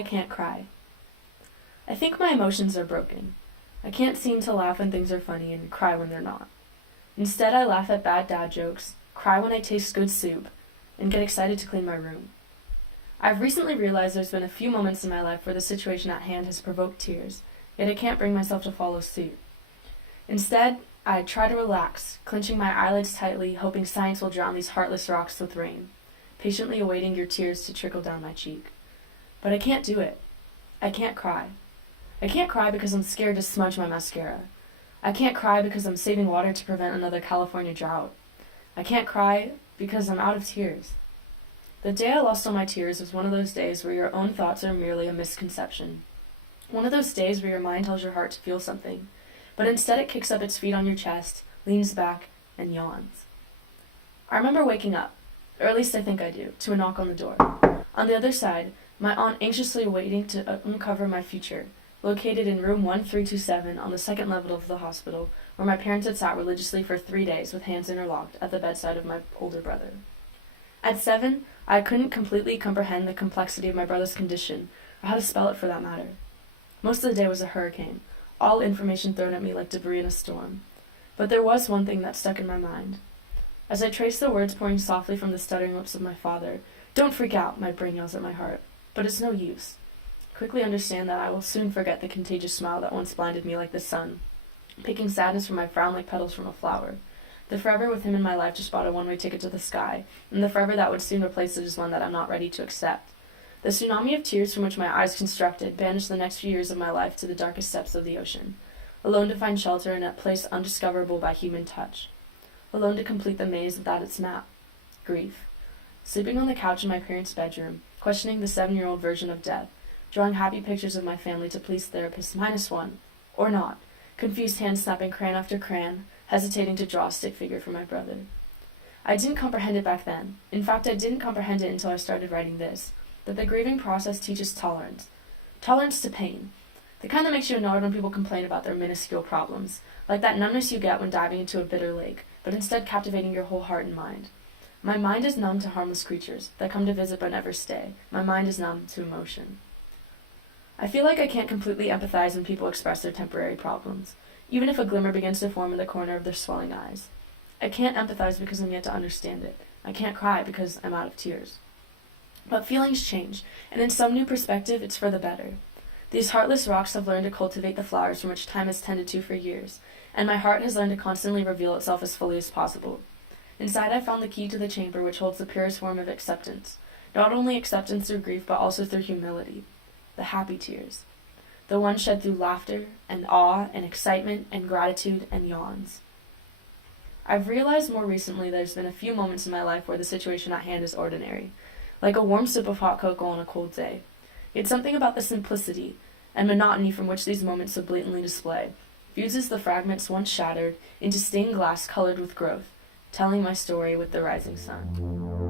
I can't cry. I think my emotions are broken. I can't seem to laugh when things are funny and cry when they're not. Instead, I laugh at bad dad jokes, cry when I taste good soup, and get excited to clean my room. I've recently realized there's been a few moments in my life where the situation at hand has provoked tears, yet I can't bring myself to follow suit. Instead, I try to relax, clenching my eyelids tightly, hoping science will drown these heartless rocks with rain, patiently awaiting your tears to trickle down my cheek. But I can't do it. I can't cry. I can't cry because I'm scared to smudge my mascara. I can't cry because I'm saving water to prevent another California drought. I can't cry because I'm out of tears. The day I lost all my tears was one of those days where your own thoughts are merely a misconception. One of those days where your mind tells your heart to feel something, but instead it kicks up its feet on your chest, leans back, and yawns. I remember waking up, or at least I think I do, to a knock on the door. On the other side, my aunt anxiously waiting to uncover my future, located in room 1327 on the second level of the hospital, where my parents had sat religiously for 3 days with hands interlocked at the bedside of my older brother. At 7, I couldn't completely comprehend the complexity of my brother's condition, or how to spell it for that matter. Most of the day was a hurricane, all information thrown at me like debris in a storm. But there was one thing that stuck in my mind. As I traced the words pouring softly from the stuttering lips of my father, "Don't freak out," my brain yells at my heart. But it's no use. Quickly understand that I will soon forget the contagious smile that once blinded me like the sun, picking sadness from my frown like petals from a flower. The forever with him in my life just bought a one-way ticket to the sky, and the forever that would soon replace it is one that I'm not ready to accept. The tsunami of tears from which my eyes constructed banished the next few years of my life to the darkest depths of the ocean, alone to find shelter in a place undiscoverable by human touch, alone to complete the maze without its map. Grief. Sleeping on the couch in my parents' bedroom, questioning the 7-year-old version of death, drawing happy pictures of my family to please therapists -1, or not, confused hands snapping crayon after crayon, hesitating to draw a stick figure for my brother. I didn't comprehend it back then. In fact, I didn't comprehend it until I started writing this, that the grieving process teaches tolerance. Tolerance to pain. The kind that makes you annoyed when people complain about their minuscule problems, like that numbness you get when diving into a bitter lake, but instead captivating your whole heart and mind. My mind is numb to harmless creatures that come to visit but never stay. My mind is numb to emotion. I feel like I can't completely empathize when people express their temporary problems, even if a glimmer begins to form in the corner of their swelling eyes. I can't empathize because I'm yet to understand it. I can't cry because I'm out of tears. But feelings change, and in some new perspective, it's for the better. These heartless rocks have learned to cultivate the flowers from which time has tended to for years, and my heart has learned to constantly reveal itself as fully as possible. Inside I found the key to the chamber which holds the purest form of acceptance, not only acceptance through grief but also through humility, the happy tears. The ones shed through laughter and awe and excitement and gratitude and yawns. I've realized more recently there's been a few moments in my life where the situation at hand is ordinary, like a warm sip of hot cocoa on a cold day. Yet something about the simplicity and monotony from which these moments so blatantly display fuses the fragments once shattered into stained glass colored with growth, telling my story with the rising sun.